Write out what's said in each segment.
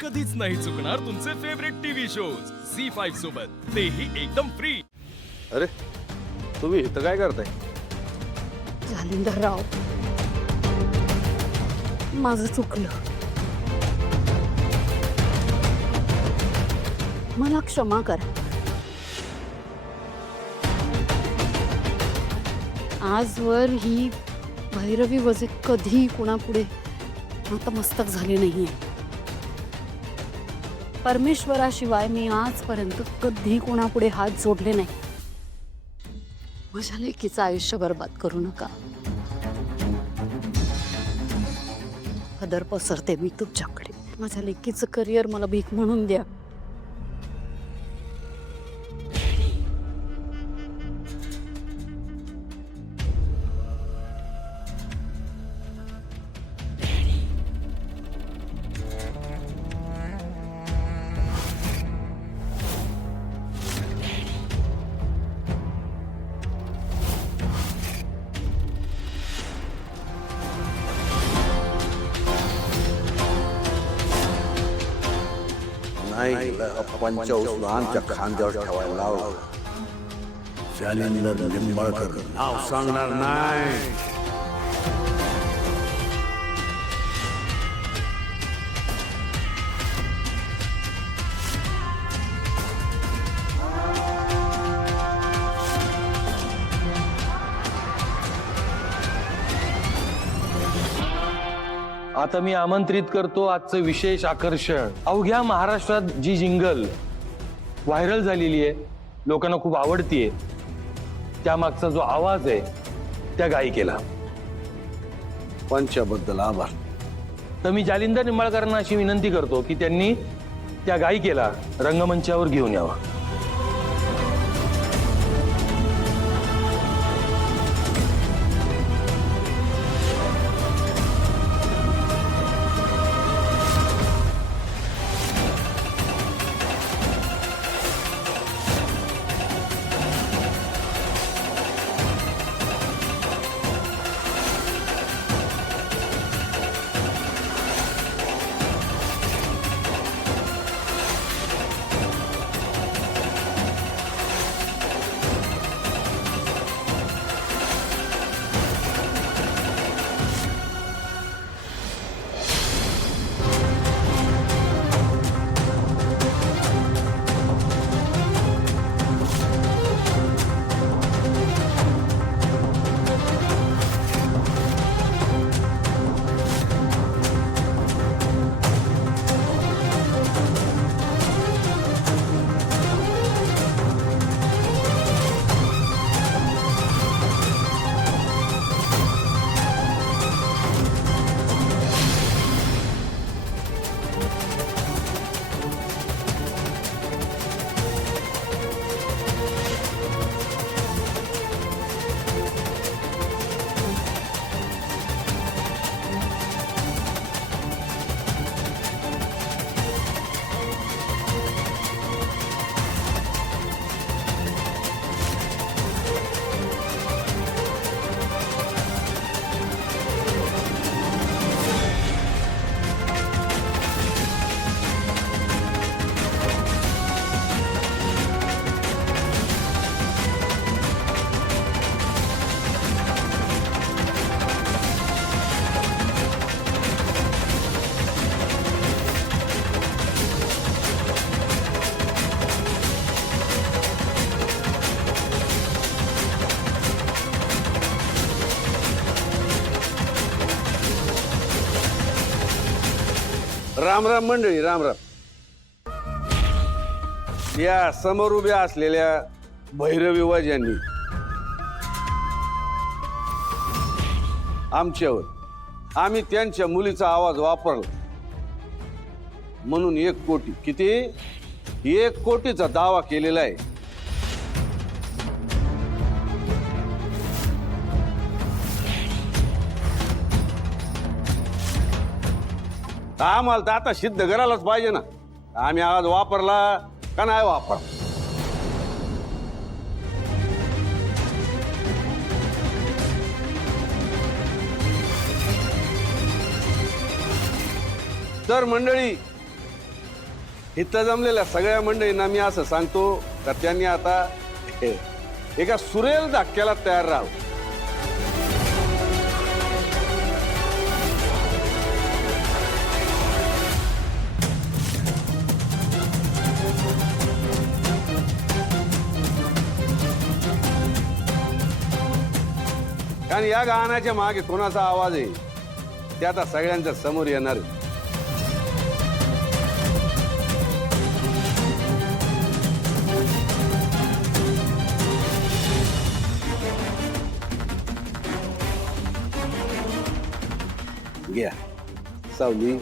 कधीच नाही चुकणार तुमचे फेवरेट टीव्ही शोज झी5 सोबत, तेही एकदम फ्री। अरे तुम्ही इथं काय करताय? जालिंदरराव, माझं चुकलं, मला क्षमा करा। आजवर ही भैरवी वजे कधी कुणापुढे नतमस्तक झाली नाहीये। परमेश्वराशिवाय मी आजपर्यंत कधी कुणापुढे हात जोडले नाही। माझ्या लेकीचं आयुष्य बर्बाद करू नका। पदर पसरते मी तुमच्याकडे। माझ्या लेकीचं करिअर मला भीक म्हणून द्या। नाही पंचौस्वांच्या खांद्यावर ठेवायला लावलं। जालिंदर निंबाळकर नाव सांगणार नाही। आता मी आमंत्रित करतो आजचं विशेष आकर्षण। अवघ्या महाराष्ट्रात जी जिंगल व्हायरल झालेली आहे, लोकांना खूप आवडतीये, त्यामागचा जो आवाज आहे त्या गायिकेला। पंचाबद्दल आभार। तर मी जालिंदर निंबाळकरांना अशी विनंती करतो की त्यांनी त्या गायिकेला रंगमंचावर घेऊन यावं। राम राम मंडळी, राम राम। या समोर उभ्या असलेल्या भैरवी वाज्यांनी आमच्यावर, आम्ही त्यांच्या मुलीचा आवाज वापरला म्हणून 1 कोटी, किती 1 कोटीचा दावा केलेला आहे। आम्हाला तर आता सिद्ध करायलाच पाहिजे ना, आम्ही आवाज वापरला का नाही वापरला। तर मंडळी, इथं जमलेल्या सगळ्या मंडळींना मी असं सांगतो का त्यांनी आता एका सुरेल धक्क्याला तयार राहावं. कारण या गाण्याच्या मागे कोणाचा आवाज आहे ते आता सगळ्यांच्या समोर येणार आहे. घ्या सावली,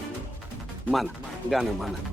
माना गाणं माना.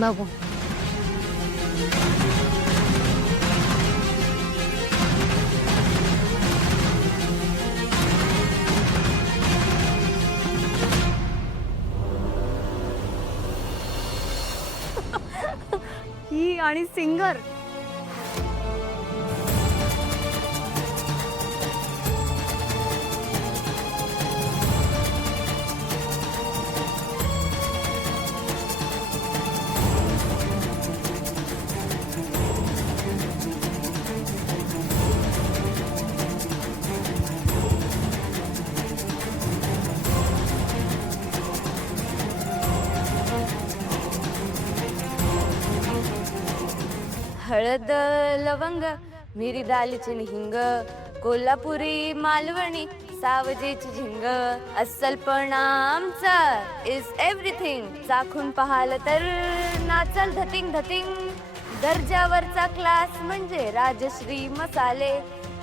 बाबू ही आणि सिंगर हळद लवंग मिरी दालचिनी हिंग कोल्हापुरी मालवणी सावजीची झिंग अस्सलपणा आमचा इज एव्हरीथिंग. चाखून पाहाल तर नाचल धतिंग धतिंग. दर्जावरचा क्लास म्हणजे राजश्री मसाले.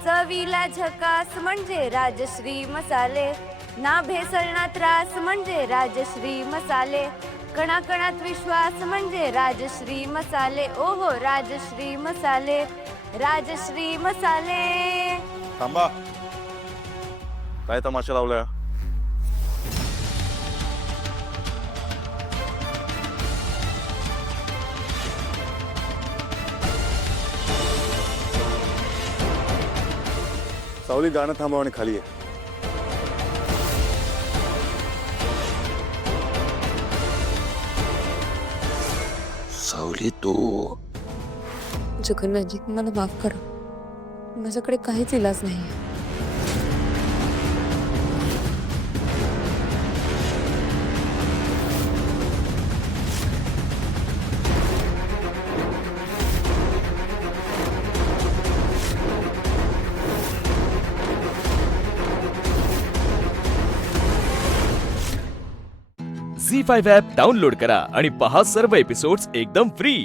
चवीला झकास म्हणजे राजश्री मसाले. ना भेसळना त्रास म्हणजे राजश्री मसाले. कणाकणात विश्वास म्हणजे राजश्री मसाले. ओहो राजश्री मसाले, राजश्री मसाले. थांबा, काय तमाशा लावलाय? सावली, गाणं थांबवा आणि खाली आहे. सावली तू जगन्नाथजी मला माफ करा, माझ्याकडे काहीच इलाज नाही. झी5 ॲप डाउनलोड करा आणि पहा सर्व एपिसोड्स एकदम फ्री.